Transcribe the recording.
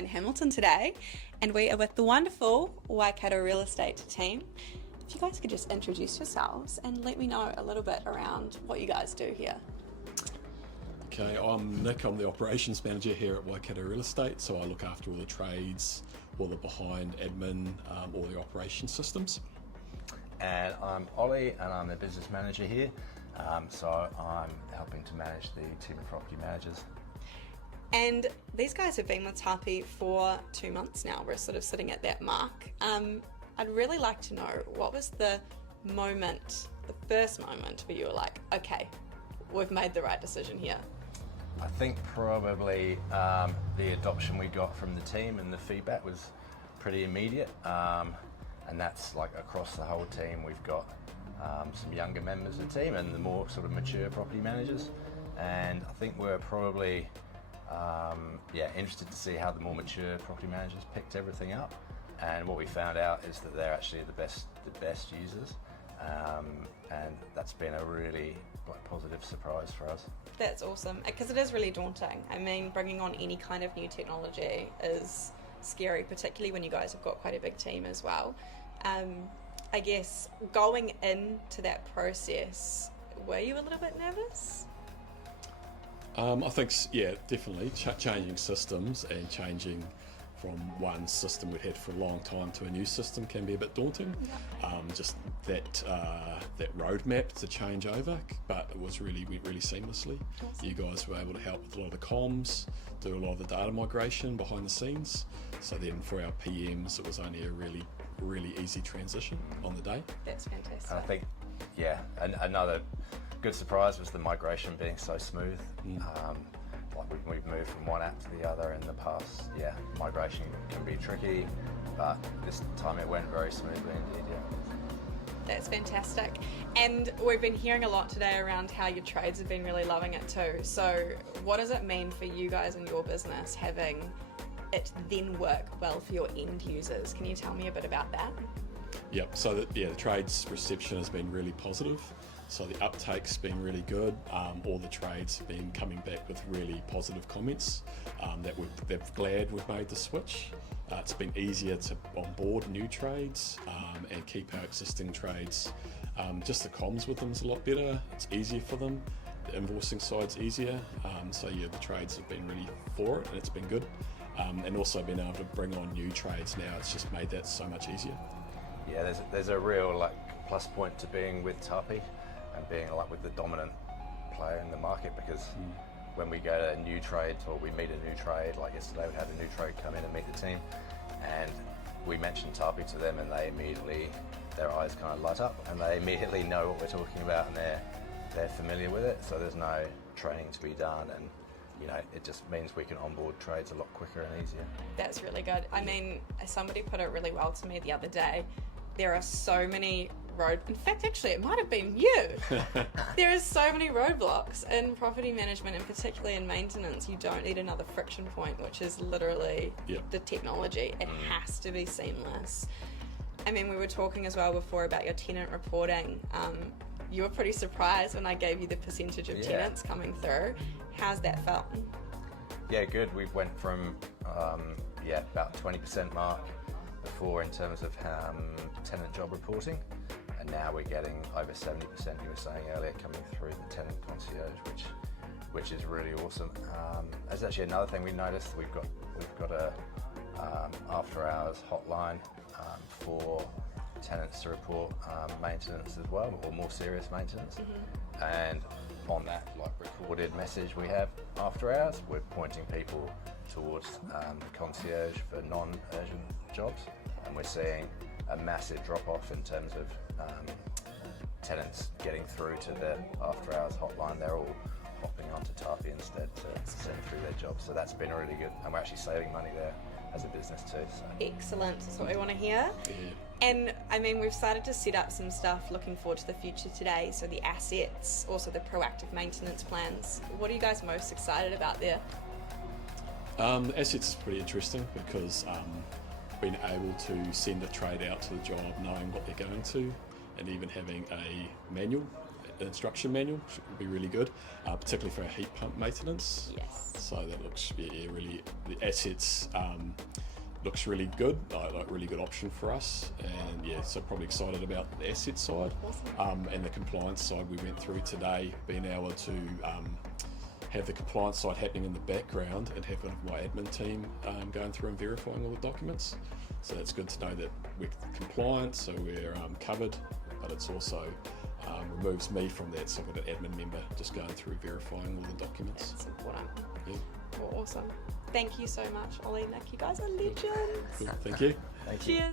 in Hamilton today, and we are with the wonderful Waikato Real Estate team. If you guys could just introduce yourselves and let me know a little bit around what you guys do here. Okay, I'm Nick, I'm the operations manager here at Waikato Real Estate, so I look after all the trades, all the behind admin, all the operation systems. And I'm Ollie, and I'm the business manager here, so I'm helping to manage the team of property managers. And these guys have been with Tapi for 2 months now. We're sort of sitting at that mark. I'd really like to know, what was the first moment where you were like, okay, we've made the right decision here? I think probably the adoption we got from the team and the feedback was pretty immediate, and that's like across the whole team. We've got some younger members of the team and the more sort of mature property managers, and I think we're probably interested to see how the more mature property managers picked everything up. And what we found out is that they're actually the best users, and that's been a really positive surprise for us. That's awesome, because it is really daunting. I mean, bringing on any kind of new technology is scary, particularly when you guys have got quite a big team as well. I guess going into that process, were you a little bit nervous? I think, yeah, definitely. Changing systems and changing from one system we'd had for a long time to a new system can be a bit daunting. Yeah. Just that roadmap to change over, but it went really seamlessly. Awesome. You guys were able to help with a lot of the comms, do a lot of the data migration behind the scenes. So then for our PMs, it was only a really easy transition on the day. That's fantastic. And I think, another good surprise was the migration being so smooth. We've moved from one app to the other in the past. Yeah, migration can be tricky, but this time it went very smoothly indeed, yeah. That's fantastic. And we've been hearing a lot today around how your trades have been really loving it too. So what does it mean for you guys and your business having it then work well for your end users? Can you tell me a bit about that? Yep, so the trades reception has been really positive. So the uptake's been really good. All the trades have been coming back with really positive comments that they're glad we've made the switch. It's been easier to onboard new trades and keep our existing trades. Just the comms with them is a lot better. It's easier for them. The invoicing side's easier. The trades have been really for it, and it's been good. And also being able to bring on new trades now, it's just made that so much easier. Yeah, there's a real plus point to being with Tapi and being with the dominant player in the market, because when we go to new trades or we meet a new trade, like yesterday we had a new trade come in and meet the team, and we mentioned Tapi to them, and their eyes kind of light up, and they immediately know what we're talking about, and they're familiar with it, so there's no training to be done, and it just means we can onboard trades a lot quicker and easier. That's really good. I mean, somebody put it really well to me the other day. There are so many in fact, actually, it might have been you. There are so many roadblocks in property management, and particularly in maintenance. You don't need another friction point, which is literally the technology. It has to be seamless. I mean, we were talking as well before about your tenant reporting. You were pretty surprised when I gave you the percentage of tenants coming through. How's that felt? Yeah, good. We went from about 20% mark before in terms of tenant job reporting, and now we're getting over 70%, you were saying earlier, coming through the tenant concierge, which is really awesome. There's actually another thing we noticed. We've got a after hours hotline for tenants to report maintenance as well, or more serious maintenance. And on that recorded message we have after hours, we're pointing people towards the concierge for non-urgent jobs, and we're seeing a massive drop-off in terms of tenants getting through to the after-hours hotline. They're all hopping onto Tapi instead to send through their jobs, so that's been really good, and we're actually saving money there as a business too. So. Excellent, that's what we want to hear. And I mean, we've started to set up some stuff looking forward to the future today, so the assets, also the proactive maintenance plans. What are you guys most excited about there? The assets is pretty interesting, because being able to send a trade out to the job knowing what they're going to, and even having a manual instruction manual, which would be really good, particularly for our heat pump maintenance. Yes. So that looks really, the assets looks really good, like really good option for us, and yeah, so probably excited about the asset side. Awesome. And the compliance side we went through today, being able to have the compliance side happening in the background and have one of my admin team going through and verifying all the documents. So that's good to know that we're compliant, so we're covered, but it's also removes me from that, so I've got an admin member just going through verifying all the documents. That's important. Yeah. Well, awesome. Thank you so much, Ollie and Nick. You guys are legends. Cool. Thank you. Thank you. Cheers.